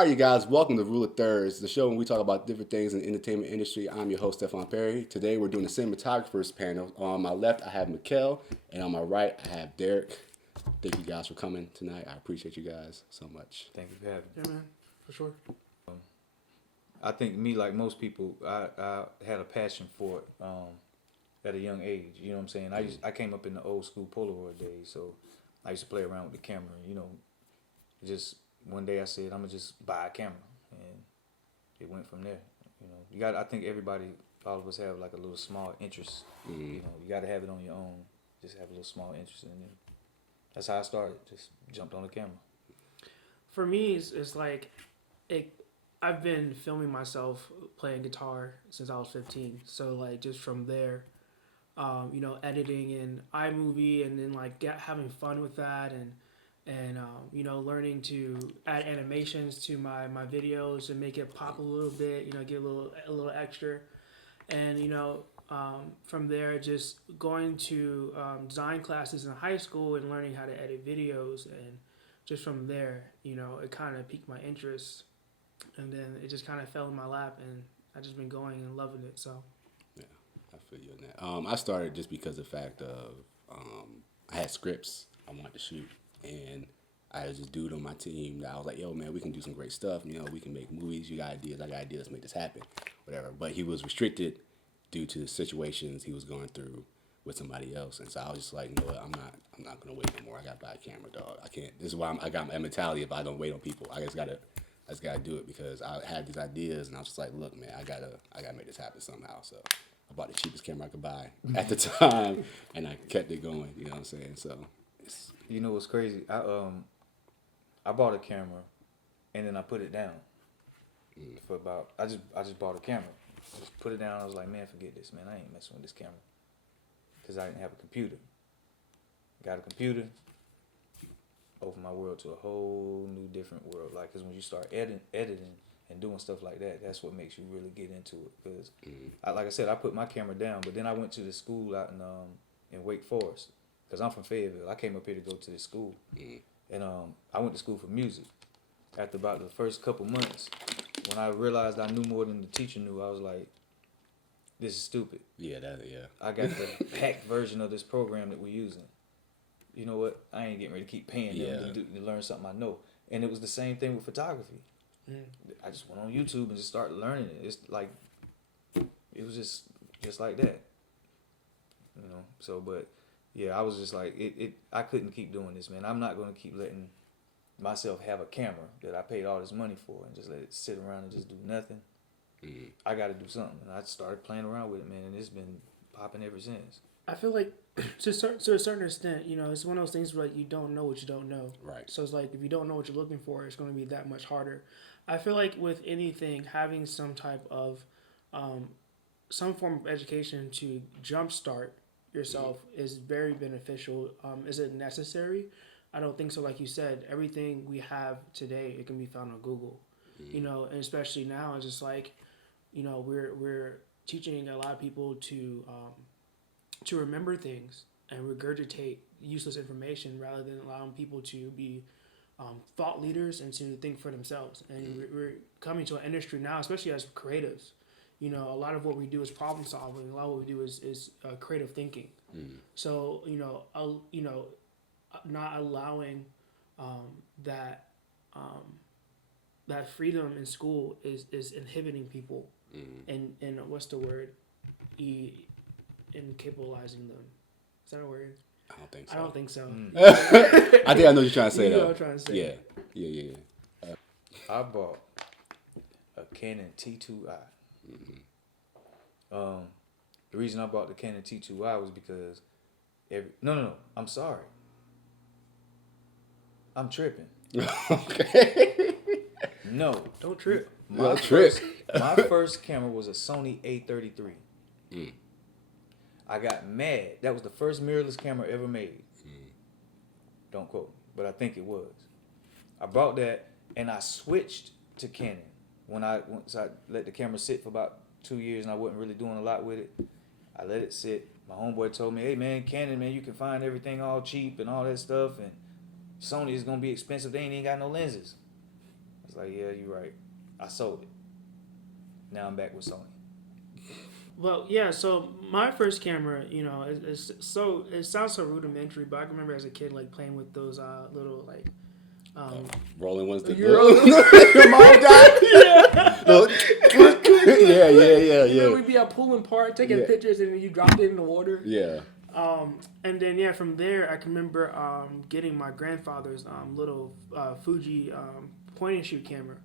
All right, you guys, welcome to Rule of Thirds, the show when we talk about different things in the entertainment industry. I'm your host, Stefan Perry. Today we're doing the cinematographers panel. On my left, I have Mikkel, and on my right, I have Derek. Thank you guys for coming tonight. I appreciate you guys so much. Thank you for having me. Yeah, man, for sure. I think me, like most people, I had a passion for it at a young age. You know what I'm saying? I came up in the old school Polaroid days, so I used to play around with the camera. Just one day I said I'm gonna just buy a camera, and it went from there. I think all of us have like a little small interest. You got to have it on your own. Just have a little small interest in it. That's how I started. Just jumped on the camera. For me, it's like it. I've been filming myself playing guitar since I was 15. So like just from there, editing in iMovie and then like having fun with that and learning to add animations to my videos and make it pop a little bit. Get a little extra, and from there just going to design classes in high school and learning how to edit videos, and just from there, it kind of piqued my interest. And then it just kind of fell in my lap, and I just been going and loving it. So, Yeah, I feel you on that. I started just because of the fact of I had scripts I wanted to shoot, and I had this dude on my team that I was like, yo, man, we can do some great stuff. We can make movies. You got ideas. I got ideas. Let's make this happen. Whatever. But he was restricted due to the situations he was going through with somebody else. And so I was just like, you know what, I'm not going to wait no more. I got to buy a camera, dog. I can't. This is why I got my mentality if I don't wait on people. I just got to do it because I had these ideas and I was just like, look, man, I gotta make this happen somehow. So I bought the cheapest camera I could buy at the time, and I kept it going. You know what I'm saying? So You know what's crazy? I bought a camera, and then I put it down for about. I just bought a camera, just put it down. I was like, man, forget this, man. I ain't messing with this camera, because I didn't have a computer. Got a computer. Opened my world to a whole new different world. Like, cause when you start editing and doing stuff like that, that's what makes you really get into it. Cause, like I said, I put my camera down, but then I went to the school out in Wake Forest, cause I'm from Fayetteville. I came up here to go to this school, and I went to school for music. After about the first couple months, when I realized I knew more than the teacher knew, I was like, "This is stupid." yeah. I got the hacked version of this program that we're using. You know what? I ain't getting ready to keep paying them to learn something I know. And it was the same thing with photography. I just went on YouTube and just started learning it. It's like, it was just like that. So, but yeah, I was just like, I couldn't keep doing this, man. I'm not going to keep letting myself have a camera that I paid all this money for and just let it sit around and just do nothing. I got to do something. And I started playing around with it, man, and it's been popping ever since. I feel like to a certain extent, it's one of those things where like, you don't know what you don't know. Right. So it's like if you don't know what you're looking for, it's going to be that much harder. I feel like with anything, having some type of some form of education to jumpstart yourself is very beneficial. Is it necessary? I don't think so. Like you said, everything we have today, it can be found on Google. And especially now, it's just like, we're teaching a lot of people to remember things and regurgitate useless information rather than allowing people to be thought leaders and to think for themselves. And we're coming to an industry now, especially as creatives. A lot of what we do is problem solving. A lot of what we do is creative thinking. So not allowing that that freedom in school is inhibiting people, and what's the word? Incapabilizing them. Is that a word? I don't think so. I don't think so. I think I know what you're trying to say, You know though. what I'm trying to say. Yeah. I bought a Canon T2i. The reason I bought the Canon T2i was because No, I'm sorry. I'm tripping. Okay. No. Don't trip. My first camera was a Sony A33. I got mad. That was the first mirrorless camera ever made. Don't quote me, but I think it was. I bought that and I switched to Canon. Once I let the camera sit for about 2 years and I wasn't really doing a lot with it, I let it sit. My homeboy told me, hey man, Canon, man, you can find everything all cheap and all that stuff, and Sony is gonna be expensive. They ain't even got no lenses. I was like, yeah, you're right. I sold it. Now I'm back with Sony. Well, yeah. So my first camera, you know, it sounds so rudimentary, but I can remember as a kid like playing with those little like um, Rolling ones that Euro. your mom got. Yeah. Look. yeah. You know, we'd be out pulling apart, taking Yeah. pictures, and then you dropped it in the water. Yeah. And then yeah, from there I can remember getting my grandfather's little Fuji point and shoot camera,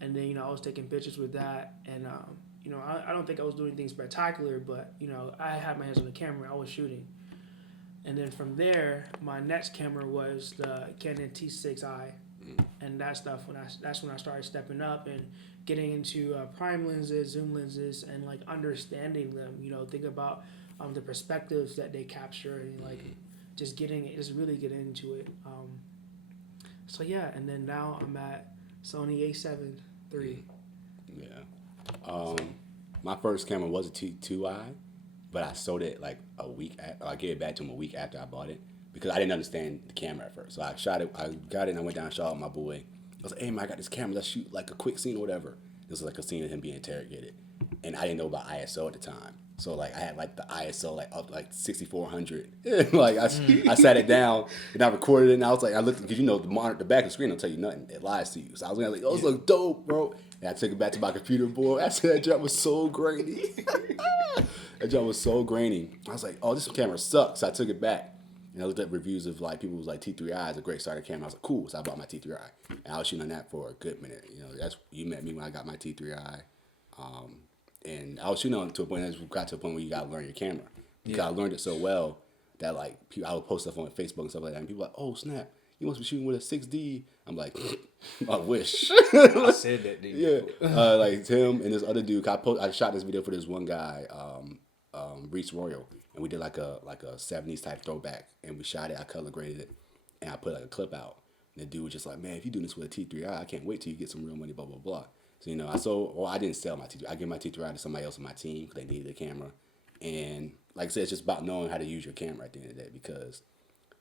and then you know I was taking pictures with that, and you know I don't think I was doing anything spectacular, but you know I had my hands on the camera, I was shooting, and then from there my next camera was the Canon T6i, and that's when I started stepping up and getting into prime lenses, zoom lenses, and like understanding them. You know, think about the perspectives that they capture and like just really getting into it. So yeah, and then now I'm at Sony A7 III. Yeah. My first camera was a T2i, but I sold it like a week. I gave it back to him a week after I bought it because I didn't understand the camera at first. So I shot it. I got it, and I went down and shot it with my boy. I was like, "Hey man, I got this camera. Let's shoot like a quick scene or whatever." This was like a scene of him being interrogated, and I didn't know about ISO at the time. So like I had like the ISO like up like 6400. Like I sat it down and I recorded it, and I was like, I looked because you know the monitor, the back of the screen don't tell you nothing. It lies to you. So I was like, "Oh, this look dope, bro." And I took it back to my computer board. I said that jump was so grainy. That jump was so grainy. I was like, "Oh, this camera sucks." So I took it back. And I looked at reviews of like people was like T3i is a great starter camera. I was like, cool. So I bought my T3i, and I was shooting on that for a good minute. You know, that's you met me when I got my T3i. And I was shooting on to a point that got to a point where you gotta learn your camera. Because I learned it so well that like I would post stuff on Facebook and stuff like that, and people were like, "Oh snap, you must be shooting with a 6D." I'm like, I wish. I said that, dude. Yeah, like Tim and this other dude. I shot this video for this one guy, Reese Royal, and we did like a 70s type throwback, and we shot it. I color graded it, and I put like a clip out. And the dude was just like, "Man, if you're doing this with a T3i, I can't wait till you get some real money." Blah blah blah. So you know, I didn't sell my T3i. I gave my T3i to somebody else on my team because they needed a camera. And like I said, it's just about knowing how to use your camera at the end of the day because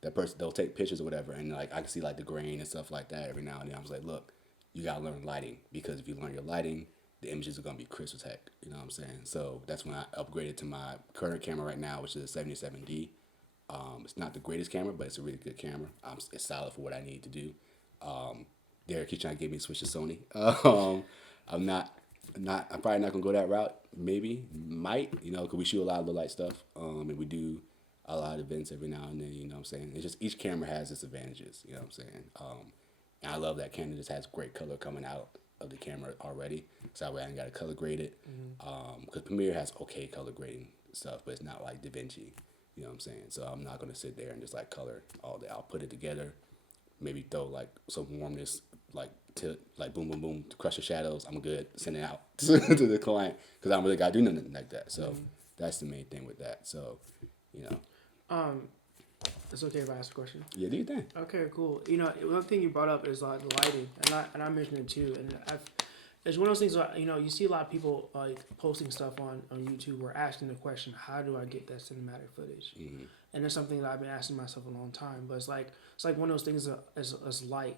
that person they'll take pictures or whatever, and like I can see like the grain and stuff like that every now and then. I was like, look, you gotta learn lighting because if you learn your lighting, the images are gonna be crisp as heck. You know what I'm saying? So that's when I upgraded to my current camera right now, which is a 77D. It's not the greatest camera, but it's a really good camera. It's solid for what I need to do. Derek keeps trying to get me to switch to Sony. I'm probably not gonna go that route. Maybe, might, you know, because we shoot a lot of low light stuff, and we do a lot of events every now and then. You know what I'm saying? It's just each camera has its advantages. You know what I'm saying? And I love that Canon just has great color coming out of the camera already, so that way I ain't got to color grade it. Because Premiere has okay color grading stuff, but it's not like DaVinci. You know what I'm saying? So I'm not gonna sit there and just like color all day. I'll put it together, maybe throw like some warmness, like to like boom, boom, boom to crush the shadows. I'm good. Send it out to the client because I don't really gotta do nothing like that. So that's the main thing with that. So, you know. It's okay if I ask a question. Yeah, do your thing. Okay, cool. You know, one thing you brought up is like the lighting, and I mentioned it too. And it's one of those things that, you know, you see a lot of people like posting stuff on YouTube or asking the question, how do I get that cinematic footage? And it's something that I've been asking myself a long time. But it's like one of those things as light.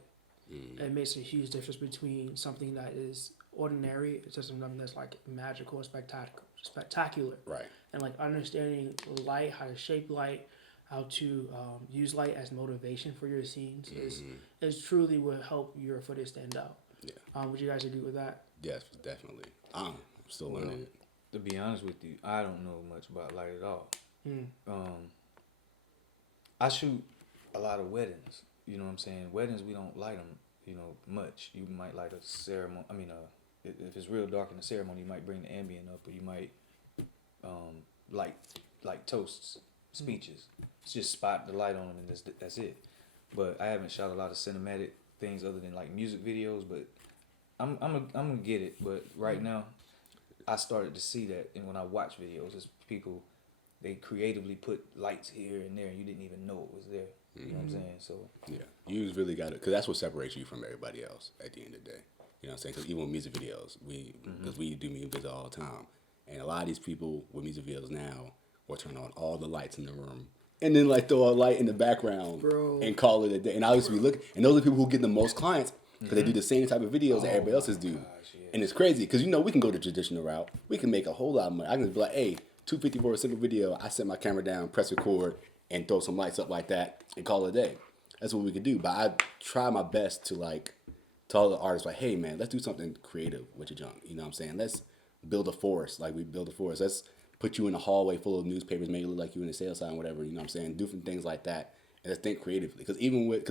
It makes a huge difference between something that is ordinary to something that's like magical and spectacular. Right. And like understanding light, how to shape light, how to use light as motivation for your scenes is truly will help your footage stand out. Yeah. Would you guys agree with that? Yes, definitely. I'm still learning it. To be honest with you, I don't know much about light at all. I shoot a lot of weddings. You know what I'm saying? Weddings, we don't light them, you know, much. You might light a ceremony. I mean, if it's real dark in the ceremony, you might bring the ambient up, or you might light toasts, speeches. It's just spot the light on them, and that's it. But I haven't shot a lot of cinematic things other than like music videos. But I'm gonna get it. But right now, I started to see that, and when I watch videos, it's people, they creatively put lights here and there, and you didn't even know it was there. You know what I'm saying? So yeah, you really got it, because that's what separates you from everybody else at the end of the day. You know what I'm saying? Because even with music videos, because we do music videos all the time, and a lot of these people with music videos now will turn on all the lights in the room and then like throw a light in the background, Bro. and call it a day. And I used to be looking, and those are the people who get the most clients. because they do the same type of videos that everybody else's do. And it's crazy because we can go the traditional route. We can make a whole lot of money. I can be like, hey, 250 for a simple video. I set my camera down, press record, and throw some lights up like that, and call it a day. That's what we could do. But I try my best to like tell the artists like, hey man, let's do something creative with your junk. You know what I'm saying? Let's build a forest like we build a forest. Let's put you in a hallway full of newspapers, make it look like you in a sales sign, whatever. You know what I'm saying? Different things like that, and let's think creatively. Because even with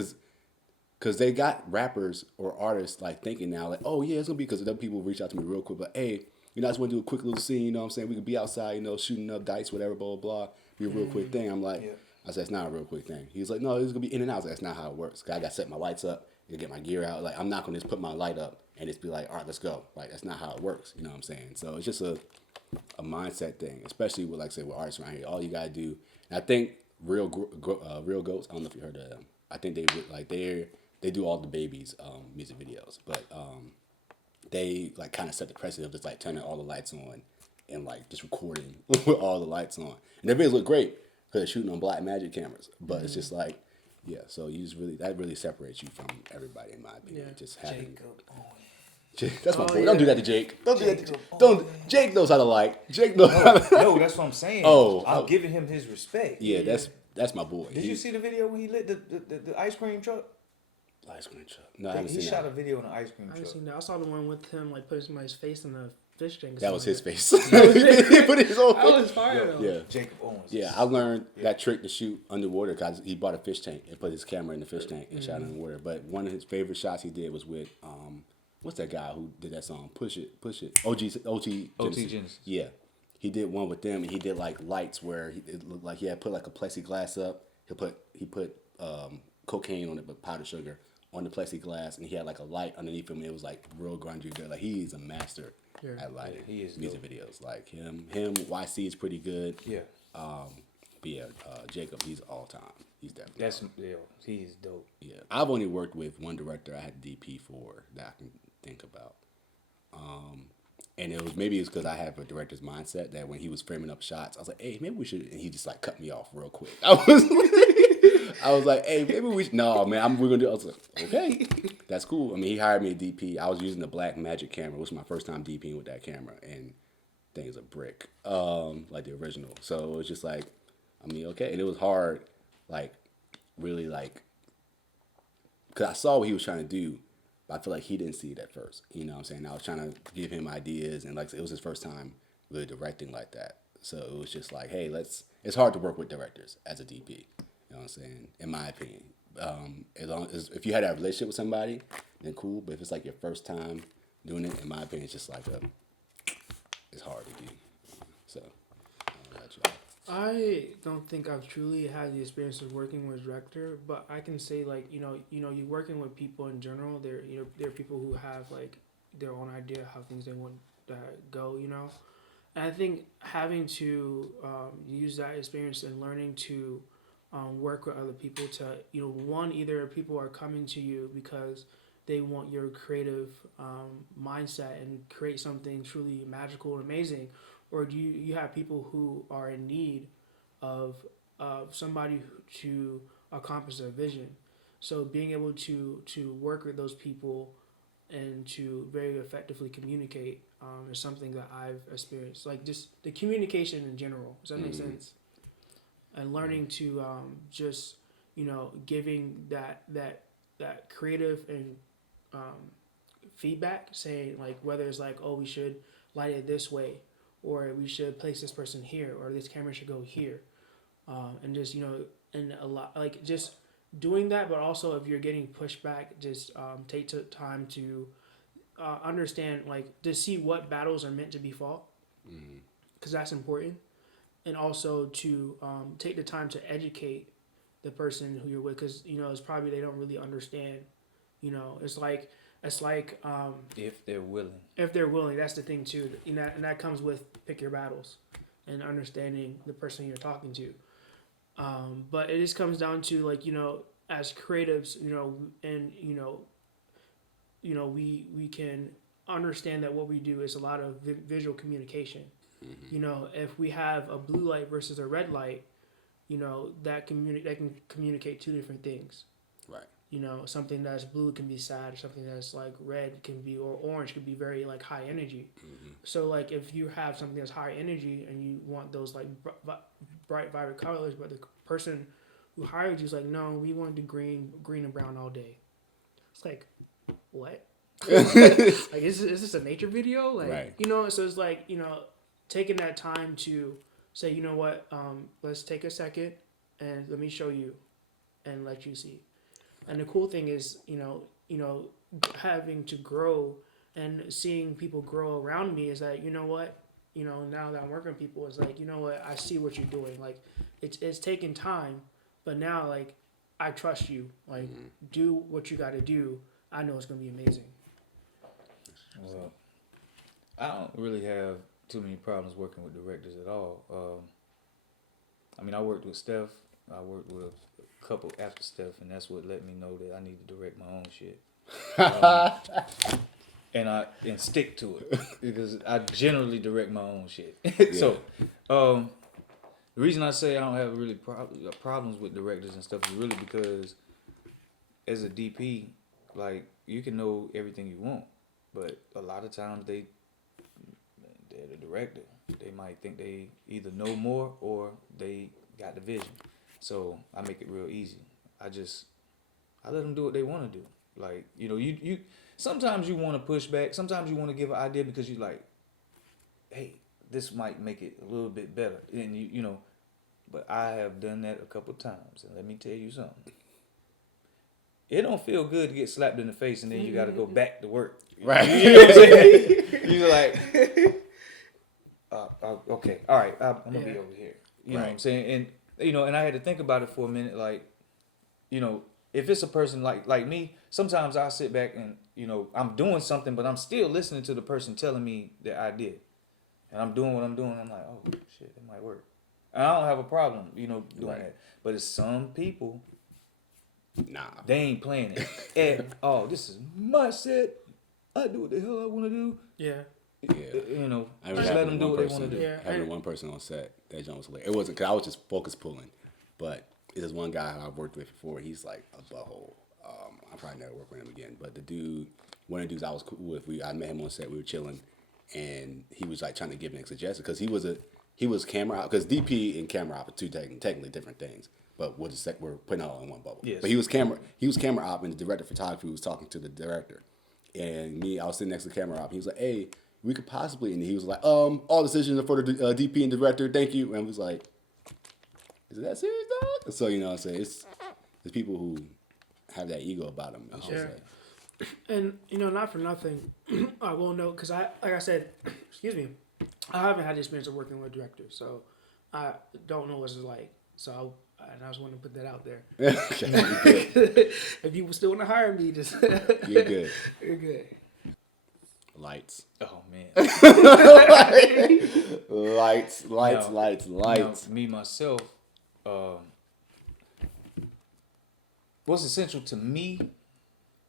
because they got rappers or artists like thinking now like, oh yeah, it's gonna be because other people reach out to me real quick, but hey, I just want to do a quick little scene. You know what I'm saying? We could be outside, shooting up dice, whatever, blah blah blah. Be a real quick thing. I'm like. Yeah. I said, it's not a real quick thing. He was like, no, this is going to be in and out. I was like, that's not how it works. I got to set my lights up, I get my gear out. Like, I'm not going to just put my light up and just be like, all right, let's go. Like, that's not how it works. You know what I'm saying? So it's just a mindset thing, especially with, like I said, with artists around here. All you got to do, and I think Real Goats, I don't know if you heard of them. I think they do all the Babies music videos, but they, like, kind of set the precedent of just, like, turning all the lights on and, like, just recording with all the lights on. And their videos look great. Because they're shooting on black magic cameras, but it's just like, yeah. So that really separates you from everybody, in my opinion. Yeah. Just having. Jacob That's my Oh, boy. yeah. Don't do that to Jake. Don't do that. Jacob Don't. Jake knows how to like. Jake knows. How to, No, that's what I'm saying. Oh, I'm oh. giving him his respect. yeah, that's my boy. Did you see the video when he lit the ice cream truck? Ice cream truck? No, I haven't He seen shot that. a video in an ice cream I truck. seen that. I saw the one with him like putting somebody's face in the fish tank. That was his face. face. He put his own That face. was fire though. Yeah. Jacob Owens. Yeah, I learned that trick to shoot underwater because he bought a fish tank and put his camera in the fish tank and shot it underwater. But one of his favorite shots he did was with what's that guy who did that song? Push it. OG Genesis. Yeah, he did one with them, and he did like lights where it looked like he had put like a plexiglass up. He put cocaine on it, but powdered sugar on the plexiglass, and he had like a light underneath him. And it was like real grungy good. Like he's a master at lighting. Yeah, he is music videos. Like him. YC is pretty good. Yeah. But yeah, Jacob, he's all time. He's definitely. He's dope. Yeah, I've only worked with one director I had DP for that I can think about. And maybe it's because I have a director's mindset that when he was framing up shots, I was like, hey, maybe we should, and he just like cut me off real quick. I was like, hey, maybe we should, no, man, we're going to do, I was like, okay, that's cool. I mean, he hired me a DP. I was using the black magic camera, which was my first time DPing with that camera, and thing's a brick, like the original. So it was just like, I mean, okay. And it was hard, like, really like, because I saw what he was trying to do, but I feel like he didn't see it at first. You know what I'm saying? I was trying to give him ideas, and like it was his first time really directing like that. So it was just like, hey, it's hard to work with directors as a DP. You know what I'm saying? In my opinion. As long as, if you had a relationship with somebody, then cool. But if it's like your first time doing it, in my opinion, it's just like it's hard to do. So, I don't know about y'all. I don't think I've truly had the experience of working with a director, but I can say like you working with people in general. There are people who have like their own idea how things they want to go. And I think having to use that experience and learning to work with other people to one, either people are coming to you because they want your creative mindset and create something truly magical and amazing, or do you have people who are in need of somebody to accomplish their vision? So being able to work with those people and to very effectively communicate is something that I've experienced. Like just the communication in general. Does that make sense? And learning to just giving that creative and feedback, saying like whether it's like, oh, we should light it this way, or we should place this person here, or this camera should go here, and just and a lot like just doing that. But also if you're getting pushback, just take the time to understand, like to see what battles are meant to be fought, because that's important, and also to take the time to educate the person who you're with, because it's probably they don't really understand. It's like If they're willing. if they're willing. That's the thing too. And that comes with pick your battles and understanding the person you're talking to. But it just comes down to like as creatives, and we can understand that what we do is a lot of visual communication. If we have a blue light versus a red light, that can communicate two different things. Right. you know, something that's blue can be sad, something that's like red can be, or orange can be very like high energy. So like if you have something that's high energy and you want those like bright vibrant colors, but the person who hired you is like, no, we want to do green and brown all day. It's like, what? Like is this a nature video? Like, Right. you know, so it's like, you know, taking that time to say, you know what, let's take a second and let me show you and let you see. And the cool thing is, having to grow and seeing people grow around me is that, you know what, you know, now that I'm working with people, it's like, you know what, I see what you're doing. Like, it's taking time, but now, like, I trust you. Like, do what you got to do. I know it's going to be amazing. Well, I don't really have too many problems working with directors at all. I mean, I worked with Steph. I worked with a couple after Steph, and that's what let me know that I need to direct my own shit. And stick to it because I generally direct my own shit. So, the reason I say I don't have really problems with directors and stuff is really because as a DP, like you can know everything you want, but a lot of times they're the director. They might think they either know more or they got the vision. So I make it real easy. I let them do what they want to do. Like, you know, you sometimes you want to push back. Sometimes you want to give an idea because you like, hey, this might make it a little bit better. And you know, but I have done that a couple times. And let me tell you something. It don't feel good to get slapped in the face and then you got to go back to work. Right. You know what I'm saying? You're like, okay, all right, I'm gonna be over here. You know what I'm saying? And you know, and I had to think about it for a minute. Like, you know, if it's a person like me, sometimes I sit back and you know I'm doing something, but I'm still listening to the person telling me the idea, and I'm doing what I'm doing. I'm like, oh shit, it might work. And I don't have a problem, you know, doing that. But it's some people. Nah. They ain't playing it at all. This is my set. I do what the hell I want to do. Yeah. You know, I just let them do what they want to do. Yeah. Having one person on set, that joint was hilarious. It wasn't because I was just focus pulling, but there's one guy I've worked with before. He's like a butthole. I probably never work with him again. But the dude, one of the dudes I was cool with, I met him on set. We were chilling, and he was like trying to give me a suggestion because he was camera op because DP and camera op are two technically different things. But we're putting it all in one bubble. Yes. But he was camera op, and the director of photography was talking to the director, and I was sitting next to the camera op. He was like, "Hey, we could possibly," and he was like, "All decisions are for the DP and director. Thank you." And I was like, "Is it that serious, dog?" So you know, what I'm saying there's people who have that ego about them. Yeah. And you know, not for nothing, I will note because like I said, excuse me, I haven't had the experience of working with directors, so I don't know what it's like. So I just want to put that out there. Okay, you're good. If you still want to hire me, just You're good. You're good. Lights. Oh man. lights. Now, me myself, what's essential to me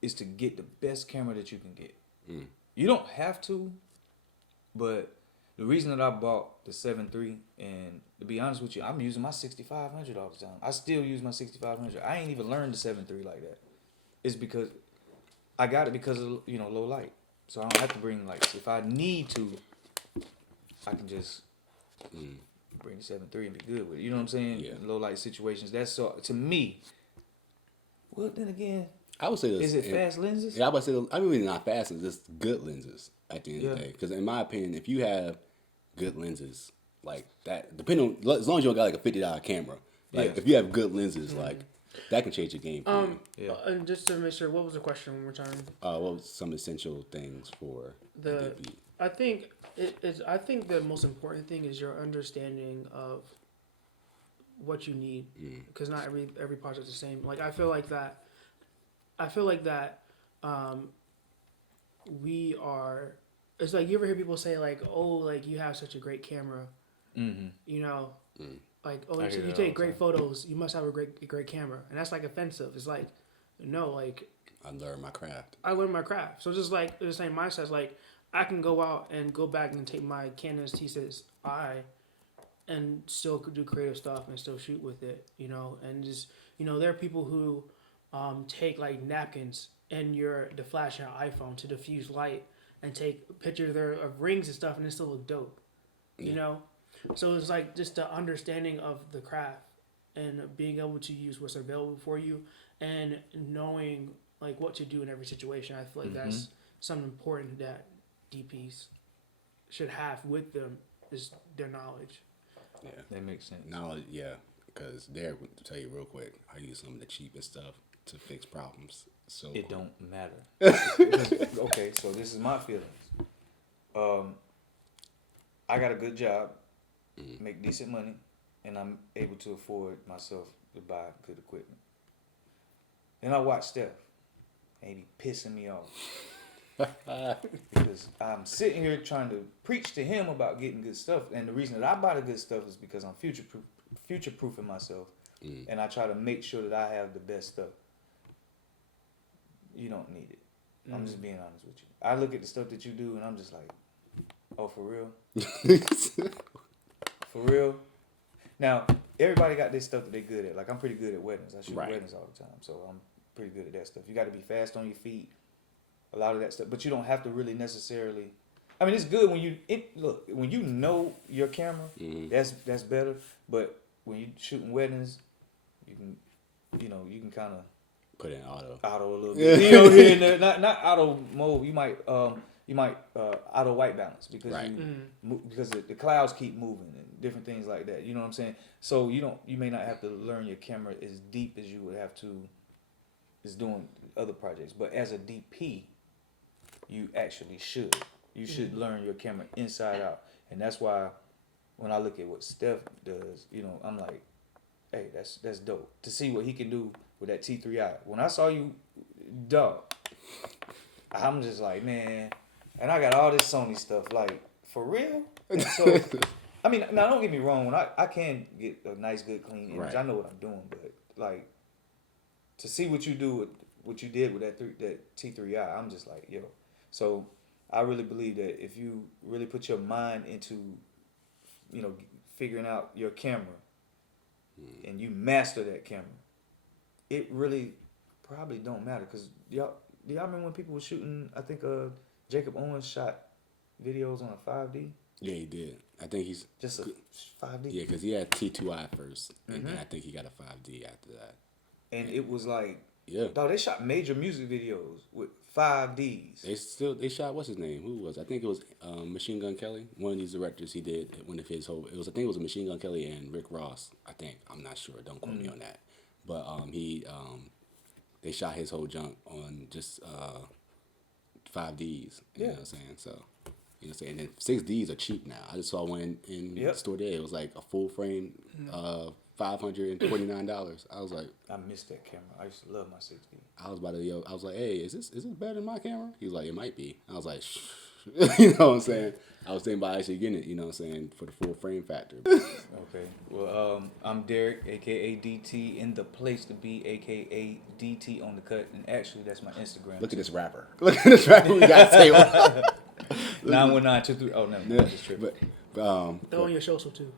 is to get the best camera that you can get. You don't have to, but the reason that I bought the 7.3, and to be honest with you, I'm using my 6500 all the time. I still use my 6500. I ain't even learned the 7.3 like that. It's because I got it because of, you know, low light. So I don't have to bring lights. If I need to, I can just bring the 7.3 and be good with it. You know what I'm saying? Yeah. Low light situations. That's so to me. Well, then again, I would say this. is it fast lenses? Yeah, I would say. I mean, not fast lenses, just good lenses at the end of the day. Because in my opinion, if you have good lenses like that, depending on as long as you don't got like a $50 camera, like if you have good lenses, like that can change your game. For you. And just to make sure, what was the question one more time? What was some essential things for The DP? I think I think the most important thing is your understanding of what you need, because not every project is the same. Like I feel like that. We are. It's like you ever hear people say like, "Oh, like you have such a great camera," you know, like, "Oh, you take great photos. You must have a great camera," and that's like offensive. It's like, no, like I learned my craft. I learned my craft. So just like the same mindset, like I can go out and go back and take my Canon's T6i and still do creative stuff and still shoot with it, you know, and just, you know, there are people who take like napkins and the flash on your iPhone to diffuse light and take pictures there of rings and stuff, and it still look dope. You Yeah. know, so it's like just the understanding of the craft and being able to use what's available for you and knowing like what to do in every situation. I feel like that's something important that DPs should have with them is their knowledge. Yeah. That makes sense. Knowledge, yeah. Because there, to tell you real quick, I use some of the cheapest stuff to fix problems. So It quick. don't matter. Okay, so this is my feelings. I got a good job, make decent money, and I'm able to afford myself to buy good equipment. Then I watch Steph, and he pissing me off because I'm sitting here trying to preach to him about getting good stuff, and the reason that I buy the good stuff is because I'm future proofing myself, and I try to make sure that I have the best stuff. You don't need it. I'm just being honest with you. I look at the stuff that you do, and I'm just like, oh, for real? For real? Now, everybody got this stuff that they're good at. Like, I'm pretty good at weddings. I shoot Right. weddings all the time, so I'm pretty good at that stuff. You got to be fast on your feet, a lot of that stuff. But you don't have to really necessarily. I mean, it's good when when you know your camera, that's better. But when you shooting weddings, you can kind of Put in auto. auto a little bit. Here and there. Not auto mode. You might auto white balance because Right. because the clouds keep moving and different things like that. You know what I'm saying? So you may not have to learn your camera as deep as you would have to is doing other projects. But as a DP, you actually should. You should learn your camera inside out. And that's why when I look at what Steph does, I'm like, hey, that's dope. To see what he can do with that T3i. When I saw you, dog, I'm just like, man, and I got all this Sony stuff, like, for real? So, I mean, now don't get me wrong, when I can get a nice, good, clean image, Right. I know what I'm doing, but, like, to see what you do with what you did with that T3i, I'm just like, yo. So, I really believe that if you really put your mind into, figuring out your camera, and you master that camera, it really probably don't matter. Because y'all remember when people were shooting, I think Jacob Owens shot videos on a 5D? Yeah, he did. I think he's Just a 5D? yeah, because he had T2i first, and then I think he got a 5D after that. And it was like, Yeah. dog, they shot major music videos with 5Ds. They shot what's his name? Who was? I think it was Machine Gun Kelly. One of these directors he did one of his whole. I think it was Machine Gun Kelly and Rick Ross. I think I'm not sure. Don't quote me on that. But they shot his whole junk on just 5Ds. You know what I'm saying? So. You know what I'm saying? And 6Ds are cheap now. I just saw one in the store today. It was like a full frame, $549. I was like, I missed that camera. I used to love my 6D. I was about to I was like, hey, is this better than my camera? He was like, it might be. I was like, shh. You know what I'm saying? I was thinking about actually getting it, you know what I'm saying, for the full frame factor. Okay. Well, I'm Derek, aka DT, in the place to be, aka DT on the cut. And actually, that's my Instagram. Look at this rapper. Look at this rapper we got tape. 91923. Oh, no, I'm just tripping. Throw on your social too.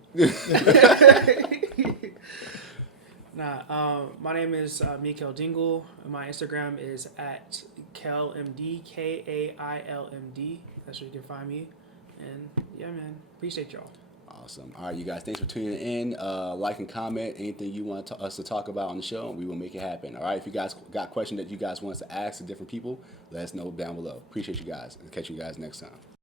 My name is Mikael Dingle. My Instagram is at KailMD, KAILMD. That's where you can find me. And yeah, man, appreciate y'all. Awesome. All right, you guys, thanks for tuning in. Like and comment anything you want us to talk about on the show, and we will make it happen. All right, if you guys got questions that you guys want us to ask to different people, let us know down below. Appreciate you guys, and catch you guys next time.